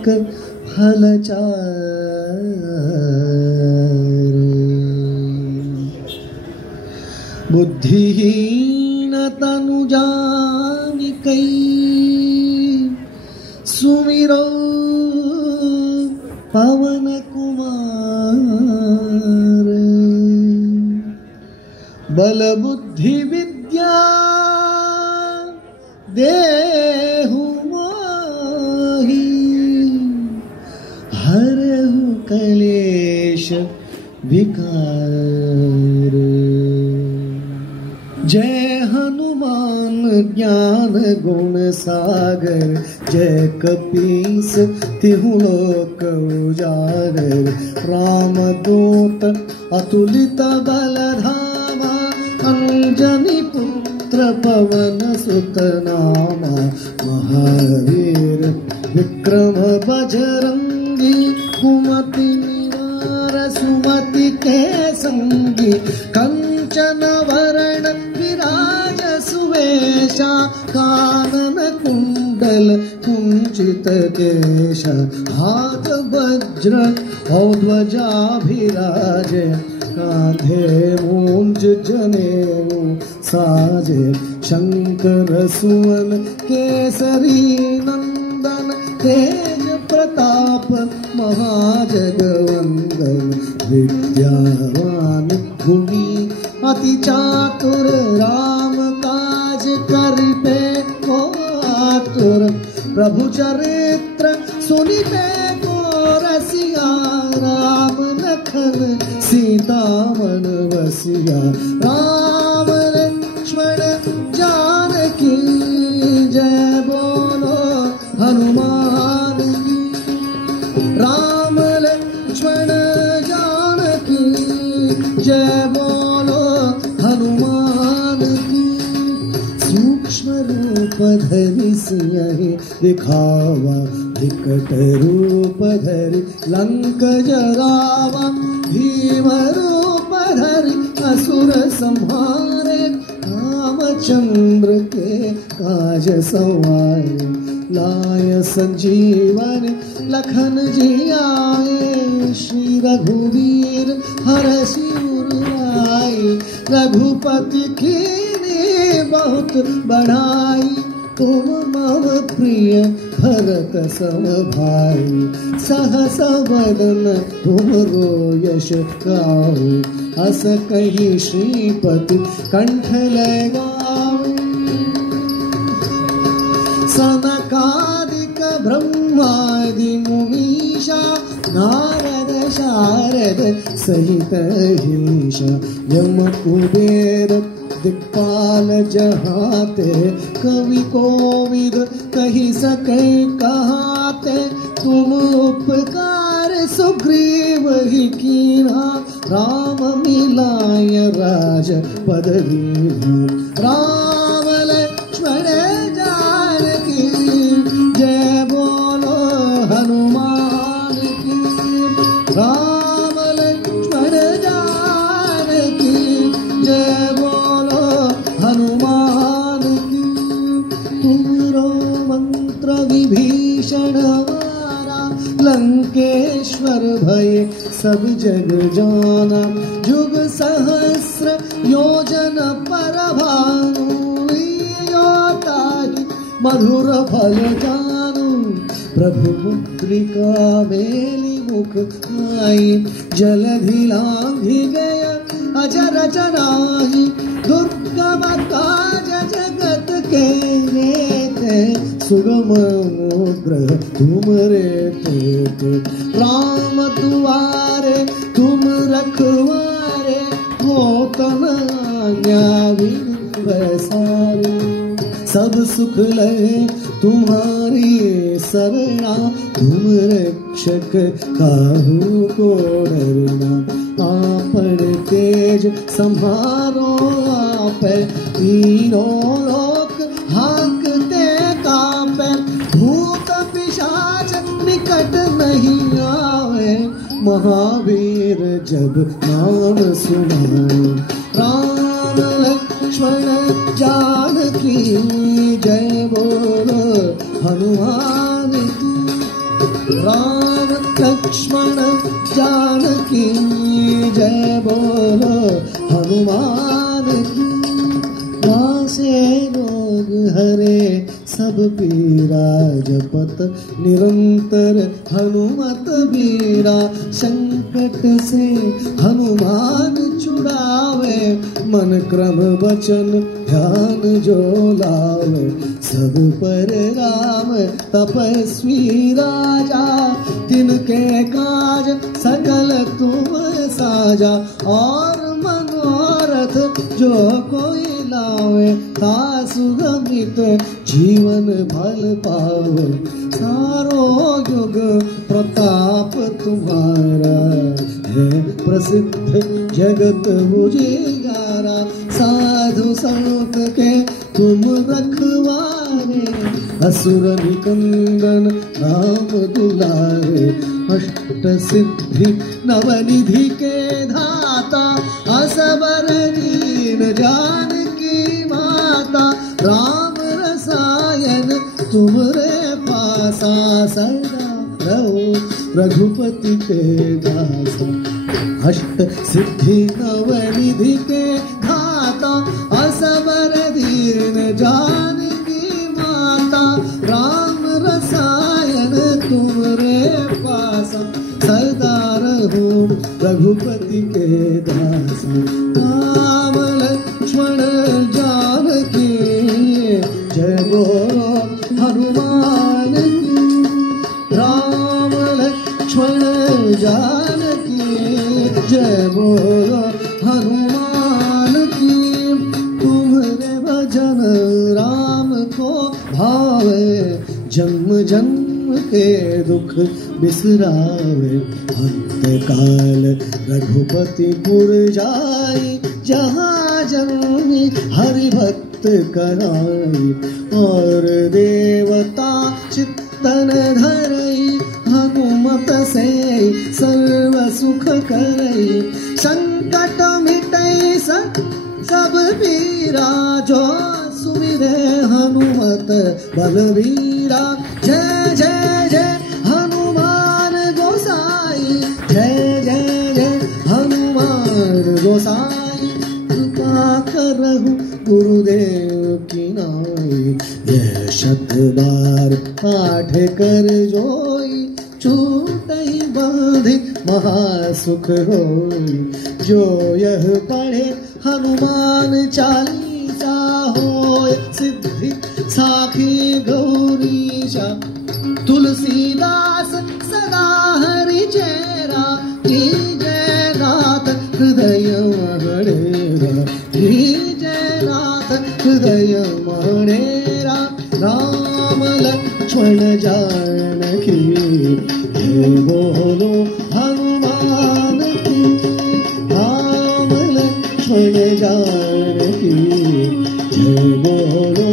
पाक फलचार बुद्धिहीन तनु जानिकै सुमिरो पवन कुमार बल बुद्धि विद्या देहु मोहि हरहु कलेश विकार जय हनुमान ज्ञान गुण सागर जय कपीस तिहु लोक उजागर रामदूत अतुलित बलधामा अंजनी पुत्र पवन सुत नामा महावीर विक्रम बजरंगी कुमति निवार सुमति के संगी कंचन वरण विराज सुवेशा कानन कुंडल कुंचित केश हाथ वज्र और ध्वजा विराज कांधे मूंज जनेऊ साजे शंकर सुवन केसरी नंदन तेज प्रताप महाजगवंदन विद्यावान गुणी अति चातुर राम काज करिबे को आतुर प्रभु चरित्र सुनिबे को रसिया राम लखन सीता मन बसिया राम लक्ष्मण जानकी जय बोलो हनुमान की राम लक्ष्मण जानकी जय बोलो हनुमान की सूक्ष्म रूप धरि सिंहि दिखावा विकट रूप धरि लंक जरावा भीम रूप धरि असुर संहारे रामचंद्र के काज सवारे लाय संजीवन लखन जी आए श्री रघुवीर हरषि उर रघुपति कीनी बहुत बढ़ाई तुम मम प्रिय भरत सम भाई सहस वदन तुमरो यश गाओ अस कही श्रीपति कंठ लगाओ सनकादिक ब्रह्मादि मुनीषा नारद शारद सहित ईशा यम कुबेर दिक्पाल जहाते कवि कोविद कही सके कहाते तुम उपकार सुग्रीव ही कीन्हा राम मिलाय राज पद दीन्हा राम लक्ष्मण जानकी जय बोलो हनुमान की राम लक्ष्मण जानकी जय बोलो हनुमान की तुमरो मंत्र विभीषण वारा लंकेश्वर भय सब जग जाना जुग सहस्र योजन पर भानु मधुर फल जानू प्रभु मुद्रिका मेली मुख आई जलधि लांघि गय अजर जनाहि दुर्गम काज जगत के रेते सुगम अनुग्रह तुम रेते राम दुआरे तुम रखवारे हो तन आज्ञा विन पैसारे सब सुख लहे तुम्हारी सरना तुम रक्षक काहू को डरना आपन तेज संहारो आप तीनों लोक हांकते कांपे भूत पिशाच निकट नहीं आवे महावीर जब नाम सुनाओ राम लक्ष्मण जानकी जय बोलो हनुमान की जय बोलो हनुमान की। नासे रोग हरे सब पीरा, जपत निरंतर हनुमत बीरा। संकट से हनुमान छुड़ावे, मन क्रम वचन ध्यान जो लावे। सब पर राम तपस्वी राजा, तिनके काज सकल तुम साजा। और मनोरथ जो कोई लावे, तासु गमित जीवन फल पावे। सारो युग प्रताप तुम्हारा, है प्रसिद्ध जगत उजियारा। साधु संत के तुम रखवारे, असुर निकंदन राम दुलारे। अष्ट सिद्धि नवनिधि के धाता, असबर दीन जानकी माता। राम रसायन तुमरे पासा, सदा रहो रघुपति के दासा। अष्ट सिद्धि नवनिधि के धाता, असबर दीन जानकी माता। राम रसायन तुमरे पासा, सदा रहो रघुपति के दासा। राम लक्ष्मण जानकी, जय बोलो हनुमान की। राम लक्ष्मण जानकी, जय बोलो हनुमान की। तुम्हारे भजन राम को भावे, जन्म जन्म के दुख बिसरावे। अंत काल रघुपतिपुर जाई, जहाँ जन्मी हरि भक्त कराई। और देवता चित्तन धरई, हनुमत से सर्व सुख करई। संकट मिटई सब पीरा, जो सुमिरे हनुमत बलवीरा। जय जय जय हनुमान गोसाई, जय जय जय हनुमान गोसाई। कृपा करहु गुरुदेव की नाई, यह शत बार पाठ कर जोई। छूटहि बांधि महासुख होई, जो यह पढ़े हनुमान चालीसा। होय सिद्धि साखी गौरीशा, तुलसीदास सदा हरि चेरा। जय नाथ हृदय मणेरा, जय नाथ हृदय मणेरा। राम लक्ष्मण जानकी, जय बोलो हनुमान की। राम लक्ष्मण जानकी, जय बोलो